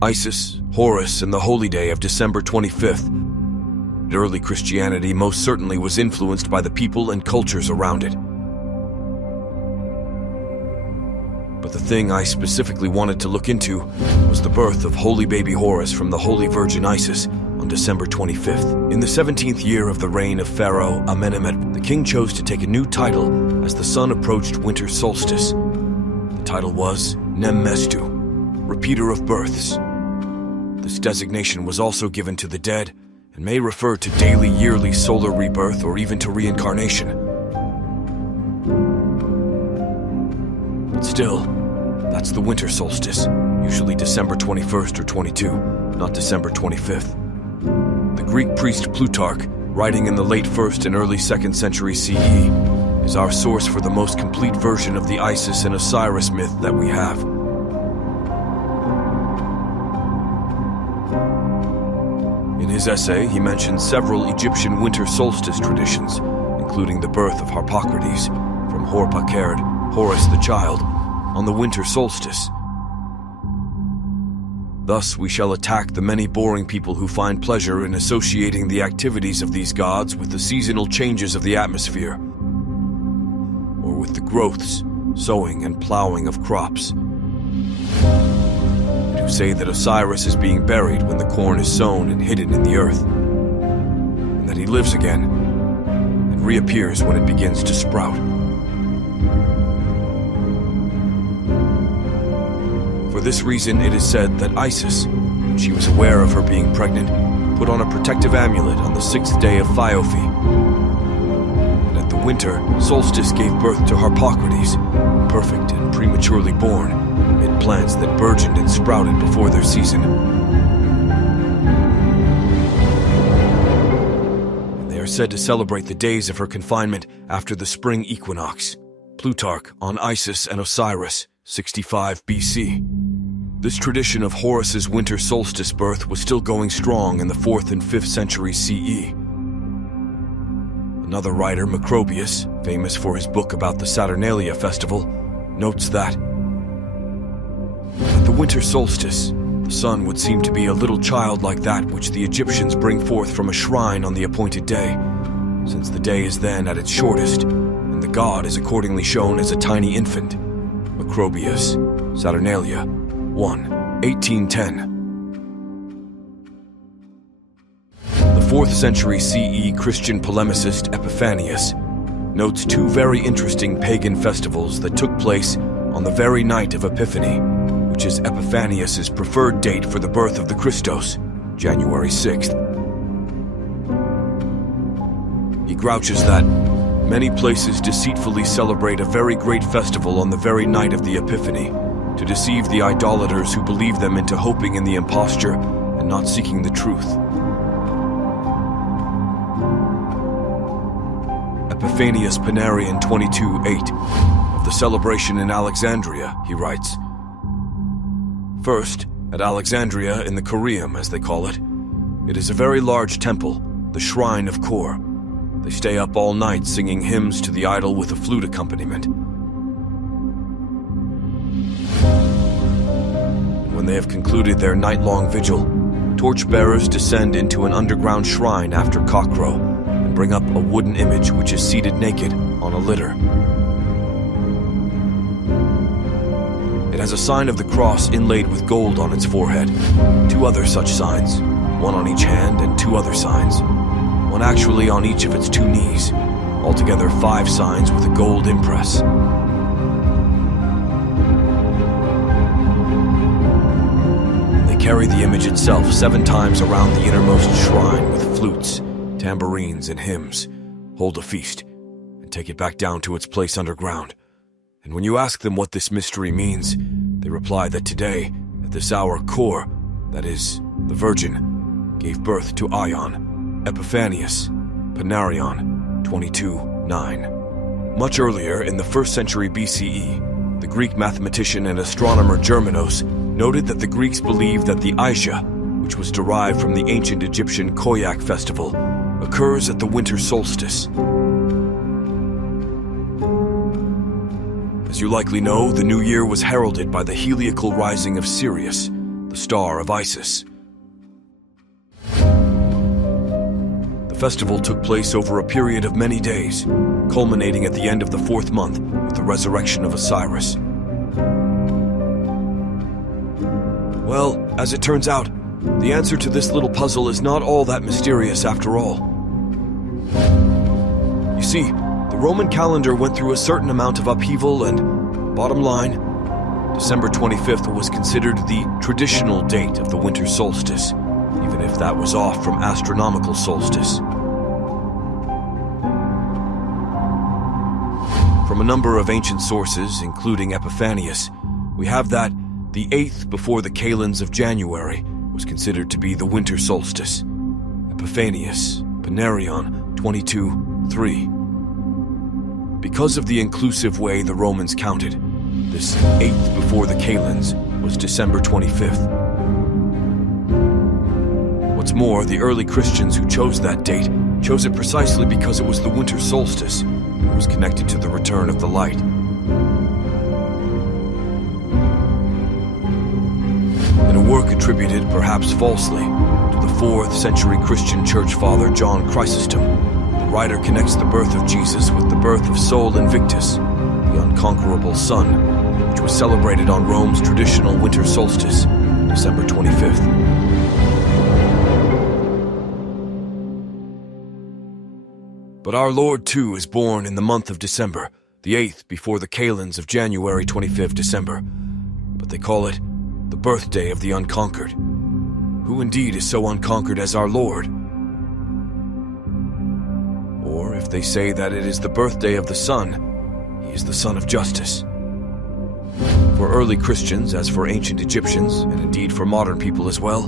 Isis, Horus, and the holy day of December 25th. Early Christianity most certainly was influenced by the people and cultures around it. But the thing I specifically wanted to look into was the birth of holy baby Horus from the Holy Virgin Isis on December 25th. In the 17th year of the reign of Pharaoh Amenemhet, the king chose to take a new title as the sun approached winter solstice. The title was Nem-Mestu, repeater of births. This designation was also given to the dead and may refer to daily, yearly solar rebirth or even to reincarnation. But still, that's the winter solstice, usually December 21st or 22, not December 25th. The Greek priest Plutarch, writing in the late 1st and early 2nd century CE, is our source for the most complete version of the Isis and Osiris myth that we have. In his essay, he mentions several Egyptian winter solstice traditions, including the birth of Harpocrates from Horpakerd, Horus the child, on the winter solstice. Thus, we shall attack the many boring people who find pleasure in associating the activities of these gods with the seasonal changes of the atmosphere, or with the growths, sowing, and plowing of crops. And who say that Osiris is being buried when the corn is sown and hidden in the earth, and that he lives again and reappears when it begins to sprout. For this reason, it is said that Isis, when she was aware of her being pregnant, put on a protective amulet on the 6th day of Phaophi. And at the winter solstice gave birth to Harpocrates, perfect and prematurely born, amid plants that burgeoned and sprouted before their season. And they are said to celebrate the days of her confinement after the spring equinox. Plutarch on Isis and Osiris, 65 BC. This tradition of Horus's winter solstice birth was still going strong in the 4th and 5th century CE. Another writer, Macrobius, famous for his book about the Saturnalia festival, notes that at the winter solstice, the sun would seem to be a little child like that which the Egyptians bring forth from a shrine on the appointed day, since the day is then at its shortest, and the god is accordingly shown as a tiny infant. Macrobius, Saturnalia, 1, 1810. The 4th century CE Christian polemicist Epiphanius notes two very interesting pagan festivals that took place on the very night of Epiphany, which is Epiphanius's preferred date for the birth of the Christos, January 6th. He grouches that many places deceitfully celebrate a very great festival on the very night of the Epiphany, to deceive the idolaters who believe them into hoping in the imposture and not seeking the truth. Epiphanius Panarion 22:8 of the celebration in Alexandria, he writes, First, at Alexandria in the Koreum, as they call it, it is a very large temple, the Shrine of Kor. They stay up all night singing hymns to the idol with a flute accompaniment. When they have concluded their night-long vigil, torchbearers descend into an underground shrine after cockcrow and bring up a wooden image which is seated naked on a litter. It has a sign of the cross inlaid with gold on its forehead, two other such signs, one on each hand and two other signs, one actually on each of its two knees, altogether 5 signs with a gold impress. Carry the image itself 7 times around the innermost shrine with flutes, tambourines, and hymns, hold a feast, and take it back down to its place underground. And when you ask them what this mystery means, they reply that today, at this hour, Kor, that is, the Virgin, gave birth to Ion, Epiphanius, Panarion, 22:9. Much earlier, in the 1st century BCE, the Greek mathematician and astronomer Germanos noted that the Greeks believed that the Aisha, which was derived from the ancient Egyptian Koyak festival, occurs at the winter solstice. As you likely know, the new year was heralded by the heliacal rising of Sirius, the star of Isis. The festival took place over a period of many days, culminating at the end of the 4th month with the resurrection of Osiris. Well, as it turns out, the answer to this little puzzle is not all that mysterious after all. You see, the Roman calendar went through a certain amount of upheaval and, bottom line, December 25th was considered the traditional date of the winter solstice, even if that was off from astronomical solstice. From a number of ancient sources, including Epiphanius, we have that the 8th before the kalends of January was considered to be the winter solstice. Epiphanius, Panarion 22:3. Because of the inclusive way the Romans counted, this 8th before the kalends was December 25th. What's more, the early Christians who chose that date chose it precisely because it was the winter solstice and was connected to the return of the light. In a work attributed, perhaps falsely, to the 4th century Christian church father John Chrysostom, the writer connects the birth of Jesus with the birth of Sol Invictus, the unconquerable sun, which was celebrated on Rome's traditional winter solstice, December 25th. But our Lord, too, is born in the month of December, the 8th before the kalends of January 25th December. But they call it the birthday of the unconquered. Who indeed is so unconquered as our Lord? Or if they say that it is the birthday of the sun, he is the son of justice. For early Christians, as for ancient Egyptians, and indeed for modern people as well,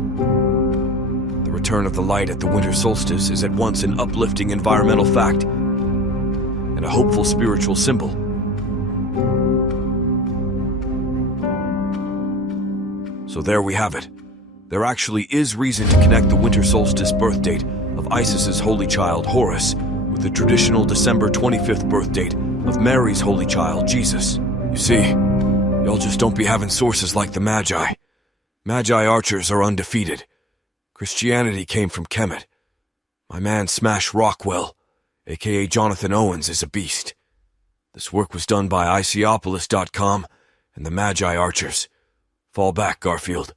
the return of the light at the winter solstice is at once an uplifting environmental fact and a hopeful spiritual symbol. So there we have it. There actually is reason to connect the winter solstice birth date of Isis's holy child Horus with the traditional December 25th birth date of Mary's holy child Jesus. You see, y'all just don't be having sources like the Magi. Magi archers are undefeated. Christianity came from Kemet. My man Smash Rockwell, aka Jonathan Owens, is a beast. This work was done by ICOpolis.com and the Magi archers. Fall back, Garfield.